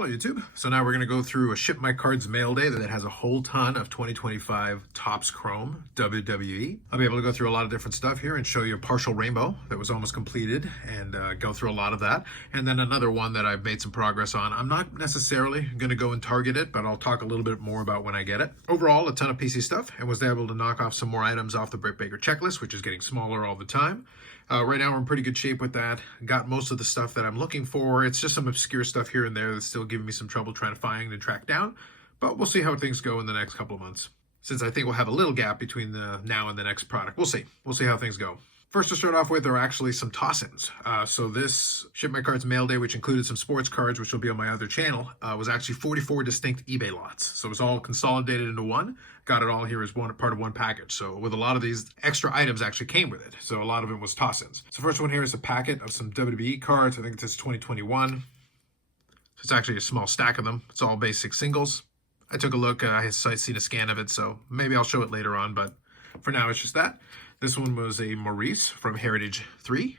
Hello YouTube. So now we're going to go through a ShipMyCards mail day that has a whole ton of 2025 Topps Chrome WWE. I'll be able to go through a lot of different stuff here and show you a partial rainbow that was almost completed and go through a lot of that. And then another one that I've made some progress on. I'm not necessarily going to go and target it, but I'll talk a little bit more about when I get it. Overall, a ton of PC stuff, and was able to knock off some more items off the Britt Baker checklist, which is getting smaller all the time. Right now we're in pretty good shape with that. Got most of the stuff that I'm looking for. It's just some obscure stuff here and there that's still giving me some trouble trying to find and track down. But we'll see how things go in the next couple of months. Since I think we'll have a little gap between the now and the next product. We'll see. We'll see how things go. First to start off with are actually some toss-ins. So this ShipMyCards mail day, which included some sports cards, which will be on my other channel, was actually 44 distinct eBay lots. So it was all consolidated into one. Got it all here as one part of one package. So with a lot of these, extra items actually came with it. So a lot of it was toss-ins. So first one here is a packet of some WWE cards. I think it's 2021. So it's actually a small stack of them. It's all basic singles. I took a look. I had seen a scan of it, so maybe I'll show it later on. But for now, it's just that. This one was a Maurice from Heritage 3.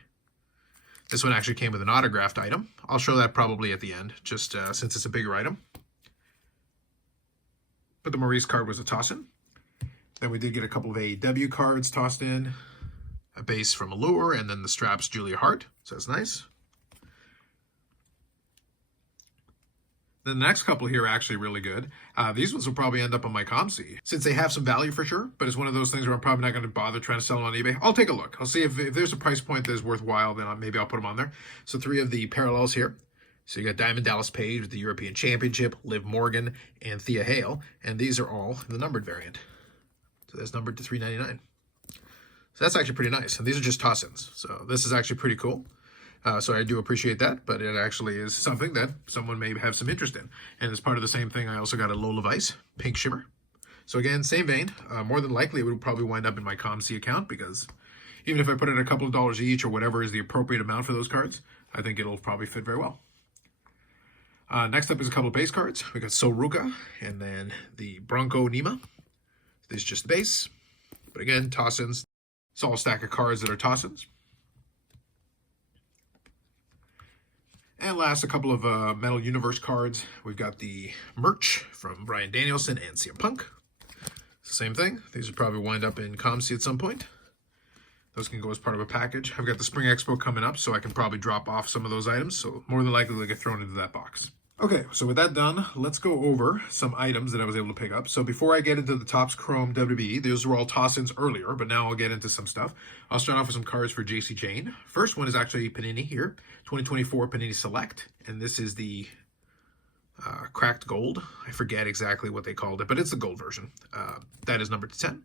This one actually came with an autographed item. I'll show that probably at the end, just since it's a bigger item. But the Maurice card was a toss-in. Then we did get a couple of AEW cards tossed in. A base from Allure, and then the straps Julia Hart. So that's nice. Then the next couple here are actually really good. These ones will probably end up on my ComC, since they have some value for sure, but it's one of those things where I'm probably not going to bother trying to sell them on eBay. I'll take a look. I'll see if there's a price point that is worthwhile, then maybe I'll put them on there. So 3 of the parallels here. So you got Diamond Dallas Page with the European Championship, Liv Morgan, and Thea Hale, and these are all the numbered variant. So that's numbered to $3.99. So that's actually pretty nice, and these are just toss-ins. So this is actually pretty cool. So I do appreciate that, but it actually is something that someone may have some interest in. And as part of the same thing, I also got a Lola Vice, Pink Shimmer. So again, same vein. More than likely, it would probably wind up in my ComC account, because even if I put it a couple of dollars each or whatever is the appropriate amount for those cards, I think it'll probably fit very well. Next up is a couple of base cards. We got Soruka and then the Bronco Nima. This is just the base. But again, toss-ins. It's all a stack of cards that are toss-ins. And last, a couple of Metal Universe cards. We've got the merch from Bryan Danielson and CM Punk. It's the same thing. These will probably wind up in ComC at some point. Those can go as part of a package. I've got the Spring Expo coming up, so I can probably drop off some of those items. So more than likely they'll get thrown into that box. Okay, so with that done, let's go over some items that I was able to pick up. So before I get into the Topps Chrome WWE, those were all toss-ins earlier, but now I'll get into some stuff. I'll start off with some cards for Jacy Jayne. First one is actually Panini here, 2024 Panini Select, and this is the cracked gold. I forget exactly what they called it, but it's the gold version. That is numbered to 10.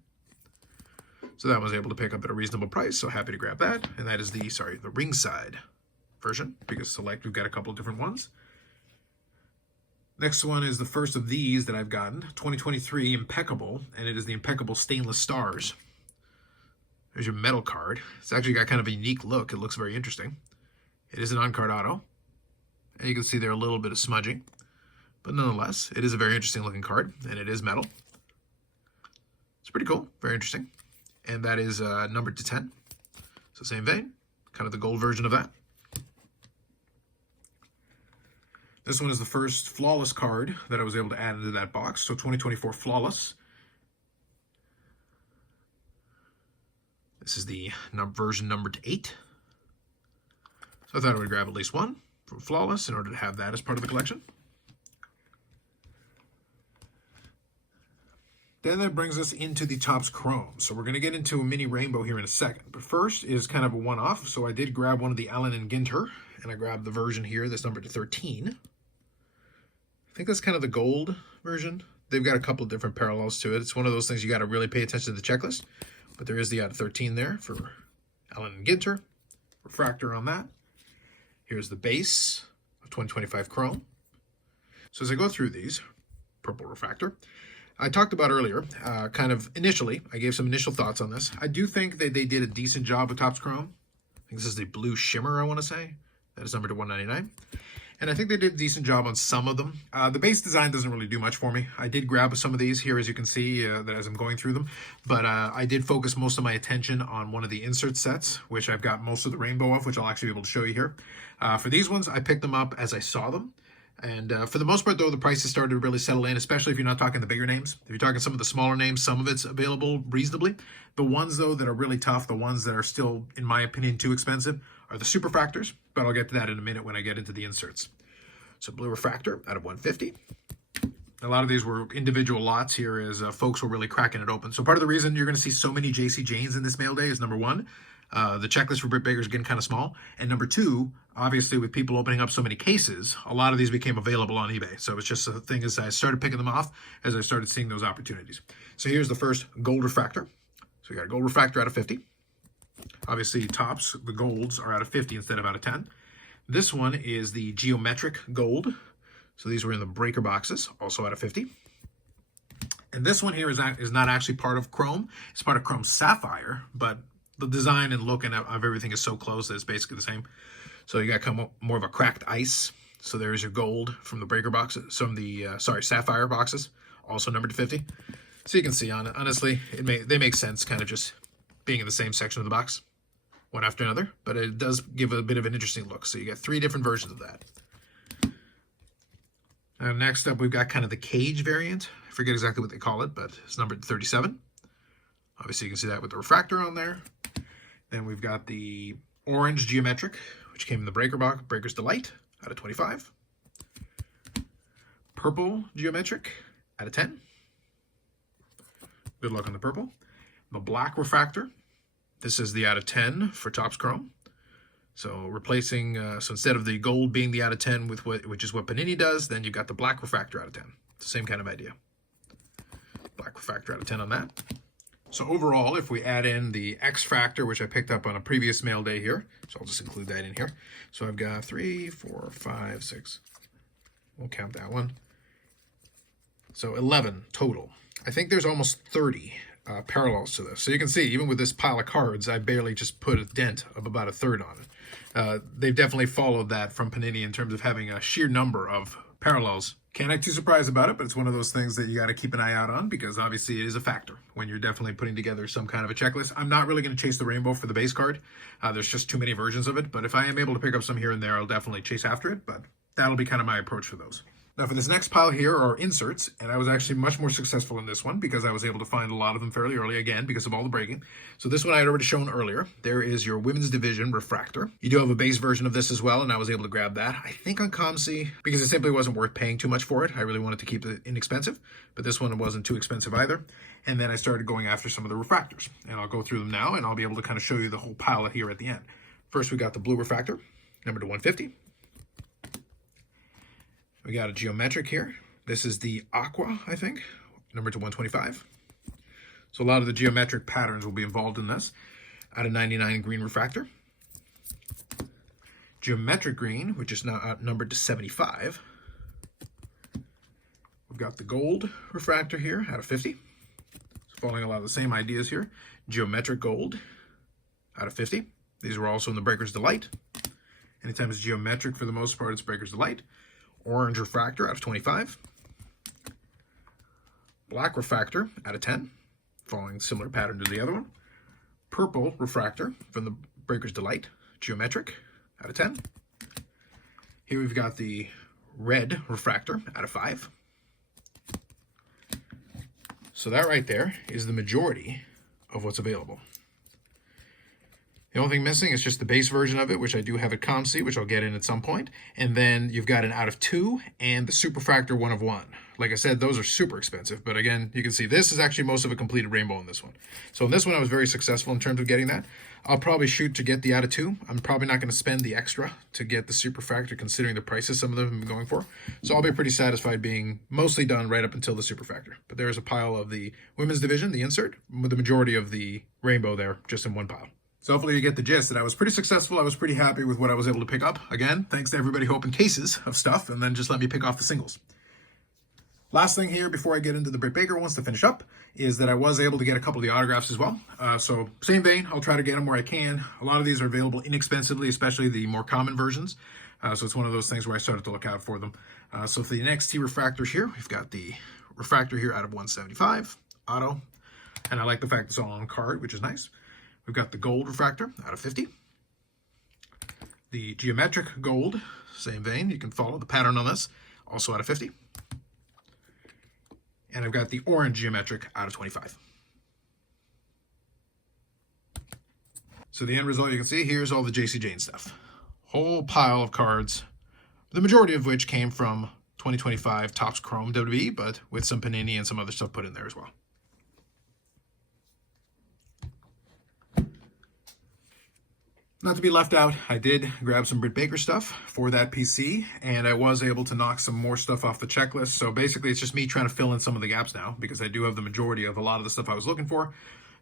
So that was able to pick up at a reasonable price, so happy to grab that. And that is the ringside version, because Select, we've got a couple of different ones. Next one is the first of these that I've gotten, 2023 Impeccable, and it is the Impeccable Stainless Stars. There's your metal card. It's actually got kind of a unique look. It looks very interesting. It is an on-card auto, and you can see there a little bit of smudging, but nonetheless, it is a very interesting looking card, and it is metal. It's pretty cool, very interesting, and that is numbered to 10. So same vein, kind of the gold version of that. This one is the first Flawless card that I was able to add into that box. So 2024 Flawless. This is the version numbered to 8. So I thought I would grab at least one from Flawless in order to have that as part of the collection. Then that brings us into the Topps Chrome. So we're going to get into a mini rainbow here in a second. But first is kind of a one-off. So I did grab one of the Allen and Ginter, and I grabbed the version here that's numbered to 13. I think that's kind of the gold version. They've got a couple of different parallels to it. It's one of those things you got to really pay attention to the checklist. But there is the out of 13 there for Allen and Ginter. Refractor on that. Here's the base of 2025 Chrome. So as I go through these, purple refractor, I talked about earlier, kind of initially, I gave some initial thoughts on this. I do think that they did a decent job with Topps Chrome. I think this is the blue shimmer, I want to say. That is numbered to $199. And I think they did a decent job on some of them. The base design doesn't really do much for me. I did grab some of these here, as you can see, as I'm going through them. But I did focus most of my attention on one of the insert sets, which I've got most of the rainbow of, which I'll actually be able to show you here. For these ones, I picked them up as I saw them. And for the most part, though, the prices started to really settle in, especially if you're not talking the bigger names. If you're talking some of the smaller names, some of it's available reasonably. The ones, though, that are really tough, the ones that are still, in my opinion, too expensive, are the super refractors, but I'll get to that in a minute when I get into the inserts. So blue refractor out of 150. A lot of these were individual lots here as folks were really cracking it open. So part of the reason you're going to see so many Jacy Jaynes in this mail day is, number one, the checklist for Britt Baker is getting kind of small. And number two, obviously with people opening up so many cases, a lot of these became available on eBay. So it's just a thing as I started picking them off as I started seeing those opportunities. So here's the first gold refractor. So we got a gold refractor out of 50. Obviously Topps, the golds are out of 50 instead of out of 10. This one is the geometric gold. So these were in the breaker boxes, also out of 50. And this one here is not actually part of Chrome. It's part of Chrome Sapphire, but the design and look of everything is so close that it's basically the same. So you got more of a cracked ice. So there's your gold from the breaker boxes, from the, Sapphire boxes, also numbered to 50. So you can see, honestly, they make sense kind of just being in the same section of the box, one after another, but it does give a bit of an interesting look. So you got 3 different versions of that. Next up, we've got kind of the cage variant. I forget exactly what they call it, but it's numbered 37. Obviously, you can see that with the refractor on there. Then we've got the orange geometric, which came in the breaker box, Breaker's Delight, out of 25. Purple geometric, out of 10. Good luck on the purple. The black refractor. This is the out of 10 for Topps Chrome. So replacing, so instead of the gold being the out of 10 with which is what Panini does, then you've got the black refractor out of 10. It's the same kind of idea. Black refractor out of 10 on that. So overall, if we add in the X factor, which I picked up on a previous mail day here, so I'll just include that in here. So I've got 3, 4, 5, 6. We'll count that one. So 11 total. I think there's almost 30 parallels to this. So you can see, even with this pile of cards, I barely just put a dent of about a third on it. They've definitely followed that from Panini in terms of having a sheer number of parallels. Can't act too surprised about it, but it's one of those things that you got to keep an eye out on because obviously it is a factor when you're definitely putting together some kind of a checklist. I'm not really going to chase the rainbow for the base card. There's just too many versions of it, but if I am able to pick up some here and there, I'll definitely chase after it, but that'll be kind of my approach for those. Now for this next pile here are inserts, and I was actually much more successful in this one because I was able to find a lot of them fairly early, again, because of all the breaking. So this one I had already shown earlier. There is your Women's Division refractor. You do have a base version of this as well, and I was able to grab that, I think on ComC, because it simply wasn't worth paying too much for it. I really wanted to keep it inexpensive, but this one wasn't too expensive either. And then I started going after some of the refractors, and I'll go through them now, and I'll be able to kind of show you the whole pile here at the end. First, we got the blue refractor, number to 150. We got a geometric here. This is the aqua, I think, number to 125. So a lot of the geometric patterns will be involved in this. Out of 99 green refractor. Geometric green, which is now numbered to 75. We've got the gold refractor here out of 50. So following a lot of the same ideas here. Geometric gold out of 50. These were also in the Breaker's Delight. Anytime it's geometric, for the most part, it's Breaker's Delight. Orange refractor out of 25. Black refractor out of 10, following similar pattern to the other one. Purple refractor from the Breaker's Delight, geometric, out of 10. Here we've got the red refractor out of 5. So that right there is the majority of what's available. The only thing missing is just the base version of it, which I do have at ComC, which I'll get in at some point. And then you've got an out of 2 and the Super Fractor 1 of 1. Like I said, those are super expensive, but again, you can see this is actually most of a completed rainbow in this one. So in this one, I was very successful in terms of getting that. I'll probably shoot to get the out of 2. I'm probably not going to spend the extra to get the Super Fractor, considering the prices some of them have been going for. So I'll be pretty satisfied being mostly done right up until the Super Fractor. But there's a pile of the Women's Division, the insert, with the majority of the rainbow there, just in one pile. So hopefully you get the gist that I was pretty successful. I was pretty happy with what I was able to pick up. Again, thanks to everybody who opened cases of stuff and then just let me pick off the singles. Last thing here before I get into the Britt Baker ones to finish up is that I was able to get a couple of the autographs as well. So same vein, I'll try to get them where I can. A lot of these are available inexpensively, especially the more common versions. So it's one of those things where I started to look out for them. So for the NXT refractors here, we've got the refractor here out of 175, auto. And I like the fact it's all on card, which is nice. We've got the gold refractor out of 50. The geometric gold, same vein, you can follow the pattern on this. also out of 50. And I've got the orange geometric out of 25. So the end result you can see, here's all the Jacy Jayne stuff. Whole pile of cards, the majority of which came from 2025 Topps Chrome WWE, but with some Panini and some other stuff put in there as well. Not to be left out, I did grab some Britt Baker stuff for that PC, and I was able to knock some more stuff off the checklist. So basically, it's just me trying to fill in some of the gaps now, because I do have the majority of a lot of the stuff I was looking for.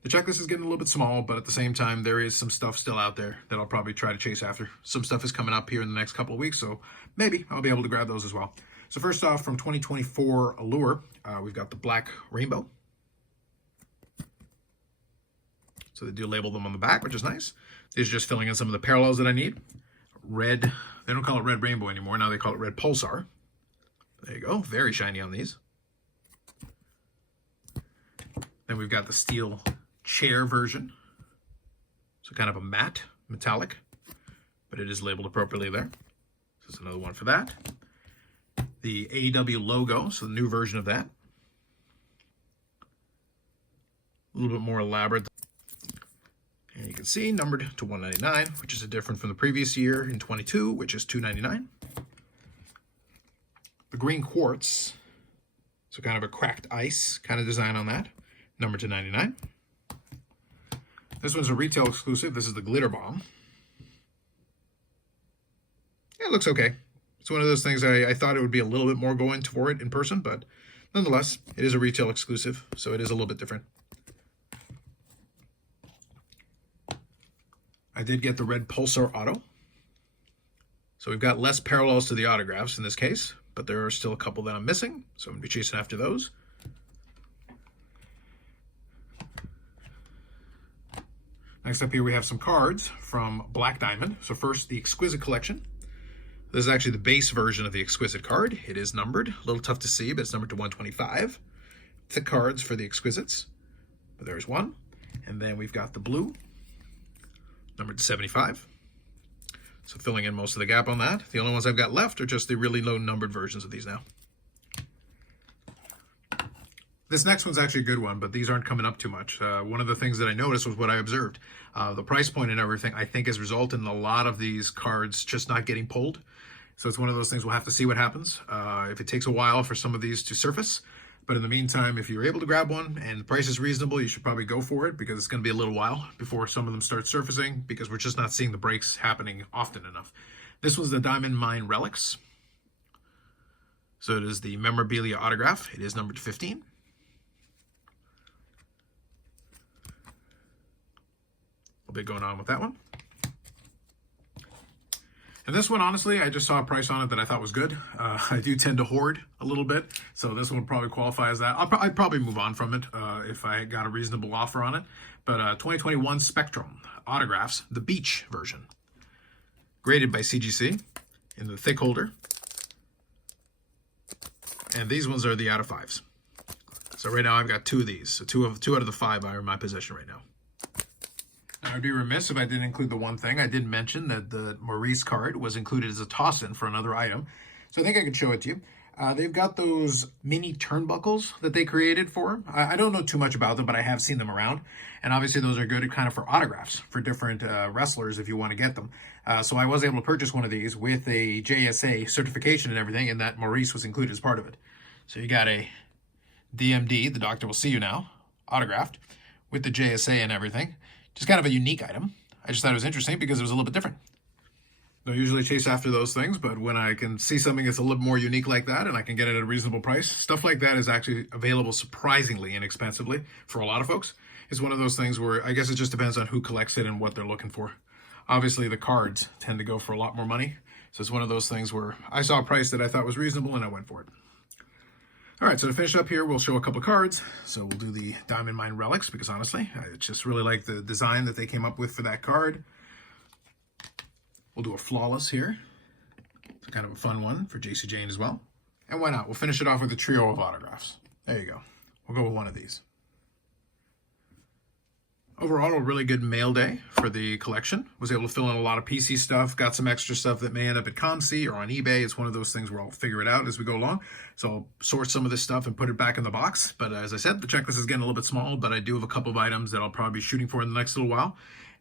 The checklist is getting a little bit small, but at the same time, there is some stuff still out there that I'll probably try to chase after. Some stuff is coming up here in the next couple of weeks, so maybe I'll be able to grab those as well. So first off, from 2024 Allure, we've got the black rainbow. So they do label them on the back, which is nice. These are just filling in some of the parallels that I need. Red, they don't call it red rainbow anymore. Now they call it red pulsar. There you go, very shiny on these. Then we've got the steel chair version. So kind of a matte, metallic, but it is labeled appropriately there. So there's another one for that. The AEW logo, so the new version of that. A little bit more elaborate. And you can see numbered to 199, which is a different from the previous year in 22, which is 299. The green quartz, so kind of a cracked ice kind of design on that, numbered to 99. This one's a retail exclusive. This is the glitter bomb. Yeah, it looks okay. It's one of those things I thought it would be a little bit more going for it in person, but nonetheless, it is a retail exclusive, so it is a little bit different. I did get the red Pulsar Auto. So we've got less parallels to the autographs in this case, but there are still a couple that I'm missing, so I'm going to be chasing after those. Next up here we have some cards from Black Diamond. So first, the Exquisite Collection. This is actually the base version of the Exquisite card. It is numbered, a little tough to see, but it's numbered to 125. Thick cards for the Exquisites, but there's one. And then we've got the blue, numbered to 75. So filling in most of the gap on that. The only ones I've got left are just the really low numbered versions of these now. This next one's actually a good one, but these aren't coming up too much. One of the things that I noticed was what I observed. The price point and everything, I think, has resulted in a lot of these cards just not getting pulled. So it's one of those things we'll have to see what happens. If it takes a while for some of these to surface. But in the meantime, if you're able to grab one and the price is reasonable, you should probably go for it, because it's going to be a little while before some of them start surfacing, because we're just not seeing the breaks happening often enough. This was the Diamond Mine Relics. So it is the memorabilia autograph. It is numbered to 15. A bit going on with that one. And this one, honestly, I just saw a price on it that I thought was good. I do tend to hoard a little bit, so this one would probably qualify as that. I'd probably move on from it if I got a reasonable offer on it. But 2021 Spectrum autographs, the beach version, graded by CGC in the thick holder. And these ones are the out of 5s. So right now I've got 2 of these. So two out of the 5 are in my possession right now. I'd be remiss if I didn't include the one thing. I did mention that the Maurice card was included as a toss-in for another item. So I think I could show it to you. They've got those mini turnbuckles that they created for. I don't know too much about them, but I have seen them around. And obviously those are good kind of for autographs for different wrestlers if you want to get them. So I was able to purchase one of these with a JSA certification and everything, and that Maurice was included as part of it. So you got a DMD, the doctor will see you now, autographed with the JSA and everything. Just kind of a unique item. I just thought it was interesting because it was a little bit different. Don't usually chase after those things, but when I can see something that's a little more unique like that and I can get it at a reasonable price, stuff like that is actually available surprisingly inexpensively for a lot of folks. It's one of those things where I guess it just depends on who collects it and what they're looking for. Obviously, the cards tend to go for a lot more money. So it's one of those things where I saw a price that I thought was reasonable and I went for it. All right, so to finish up here, we'll show a couple cards. So we'll do the Diamond Mine Relics because honestly, I just really like the design that they came up with for that card. We'll do a Flawless here. It's kind of a fun one for Jacy Jayne as well. And why not? We'll finish it off with a trio of autographs. There you go. We'll go with one of these. Overall, a really good mail day for the collection. Was able to fill in a lot of PC stuff, got some extra stuff that may end up at ComC or on eBay. It's one of those things where I'll figure it out as we go along. So I'll sort some of this stuff and put it back in the box. But as I said, the checklist is getting a little bit small, but I do have a couple of items that I'll probably be shooting for in the next little while.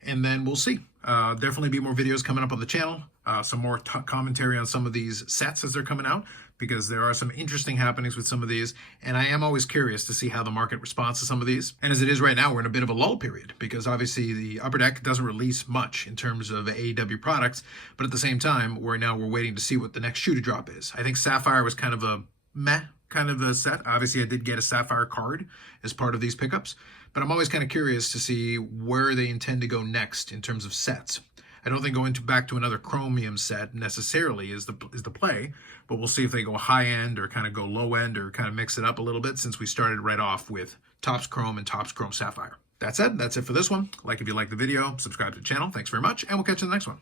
And then we'll see. Definitely be more videos coming up on the channel. Some more commentary on some of these sets as they're coming out, because there are some interesting happenings with some of these. And I am always curious to see how the market responds to some of these. And as it is right now, we're in a bit of a lull period, because obviously the Upper Deck doesn't release much in terms of AEW products. But at the same time, we're waiting to see what the next shoe to drop is. I think Sapphire was kind of a meh kind of a set. Obviously, I did get a Sapphire card as part of these pickups, but I'm always kind of curious to see where they intend to go next in terms of sets. I don't think going back to another chromium set necessarily is the play, but we'll see if they go high end or kind of go low end or kind of mix it up a little bit, since we started right off with Topps Chrome and Topps Chrome Sapphire. That's it for this one. Like if you like the video, subscribe to the channel. Thanks very much, and we'll catch you in the next one.